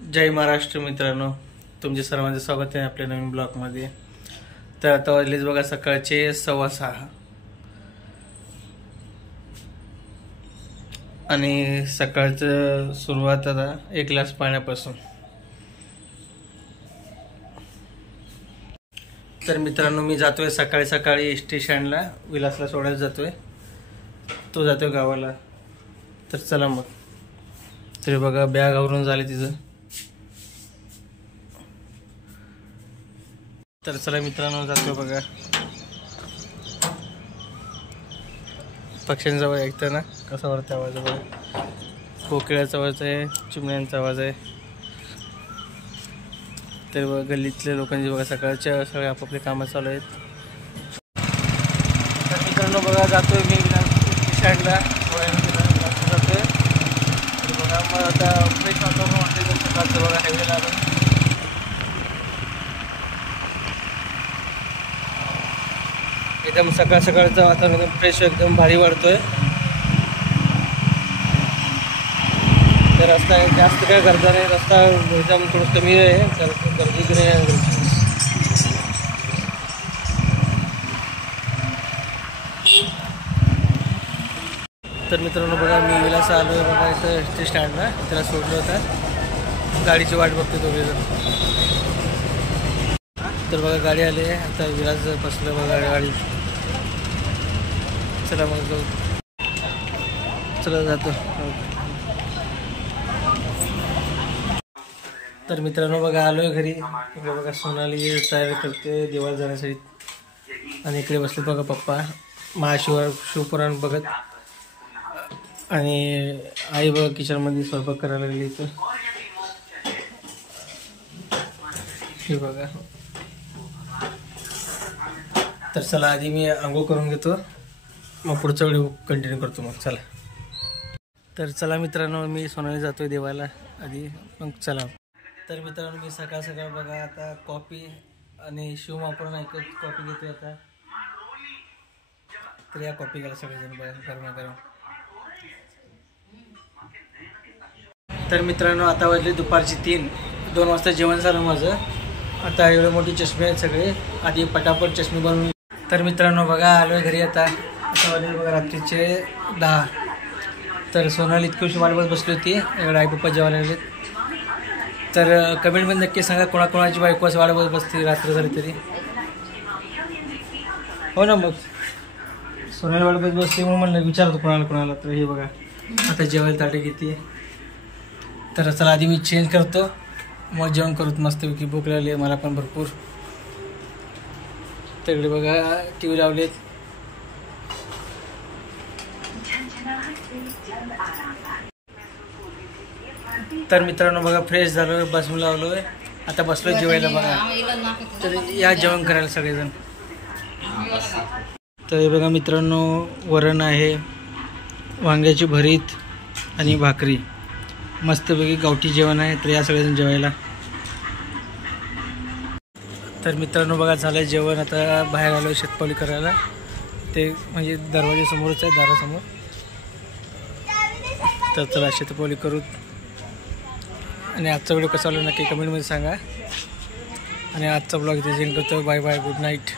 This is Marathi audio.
जय महाराष्ट्र मित्रांनो, तुमचे सर्वांचे स्वागत आहे आपल्या नवीन ब्लॉगमध्ये। तर आता वाजलेच बघा सकाळचे 6:15 आणि सकाळचं सुरुवात आता एक ग्लास पाण्यापासून। तर मित्रांनो, मी जातोय सकाळी सकाळी एसटी स्टँडला, विलासला सोडायला जातोय, तो जातोय गावाला। तर चला मग। तरी बघा बॅग आवरून झाली तिचं। तर चला मित्रांनो, जातो बघा। पक्ष्यांचा आवाज ऐकता ना, कसा वाटतं आवाज बघा। कोकिळाचा आवाज आहे, चिमण्यांचा आवाज आहे। तर बघा गल्लीतल्या लोकांची बघा सकाळच्या सगळे आपापले कामं चालू आहेत। तर मित्रांनो बघा, जातोय मी स्टँडला जातोय। बघा मग आता फ्रेश वातावरण वाटते सकाळचं बघा, हायवेला आलो। एकदम सकाळ सकाळचं वातावरण एकदम फ्रेश, एकदम भारी वाटतोय। तर रस्ता जास्त काय गर्दी नाही, रस्ता एकदम थोडं कमी आहे, गर्दी नाही। तर मित्रांनो बघा, मी विलास आलो आहे बघा इथं एसटी स्टँडला, त्याला सोडलं होतं, गाडीची वाट बघते दोघेजण। तर बघा गाडी आली आहे, आता विलास बसलं बघा गाडी। चला मग जाऊ, चला जातो। तर मित्रांनो बघा आलोय घरी। इकडे बघा सोनाली तयारी करते दिवाळी जाण्यासाठी, आणि इकडे बसले बघा पप्पा शिवपुराण बघत, आणि आई बघा किचनमध्ये स्वयंपाक करायला लागली इथं। हे बघा। तर चला आधी मी आंघोळ करून घेतो, मग पुढचा व्हिडिओ कंटिन्यू करतो मग। चला तर चला मित्रांनो, मी सोनाली जातोय देवाला आधी, मग चला। तर मित्रांनो मी सकाळ सकाळ बघा आता कॉफी आणि शिवमापुराण ऐकत कॉफी घेतोय आता। तर या कॉफी घ्यायला सगळेजण बघा गरमागरम। तर मित्रांनो आता वाजले दुपारची 2 वाजता जेवण झालं माझं। आता एवढे मोठी चष्मे आहेत सगळे, आधी पटापट चष्मे बनवून। तर मित्रांनो बघा आलोय घरी आता वाजले बघा रात्रीचे 10। तर सोनाली इतकी वाट बघत बसली होती, एवढं आई पप्पा जेवायला लागले। तर कमेंटमध्ये नक्की सांगा कोणाकोणाची बायको असं वाट बघत बसते रात्र झाली तरी, हो ना। मग सोनाली वाट बघत बसते म्हणून म्हणलं विचारतो कोणाला। तर हे बघा आता जेवायला ताटे घेते। तर चला आधी मी चेंज करतो, मग जेवण करूत मस्त की भूक लागली मला पण भरपूर। तिकडे बघा TV लावलेत। तर मित्रांनो बघा फ्रेश झालोय, बसून लावलोय, आता बसलोय जेवायला बघा। तर या जेवण करायला सगळेजण। तर हे बघा मित्रांनो, वरण आहे, वांग्याची भरीत आणि भाकरी, मस्तपैकी गावठी जेवण आहे। तर या सगळेजण जेवायला। तर मित्रांनो बघा झालं जेवण, आता बाहेर आलो शेतपावली करायला, ते म्हणजे दरवाजासमोरच आहे, दारासमोर। तर चला शेतपावली करू, आणि आजचा व्हिडिओ कसा आला नक्की कमेंटमध्ये सांगा, आणि आजचा ब्लॉग इथे सेंड करतो। Bye bye, good night.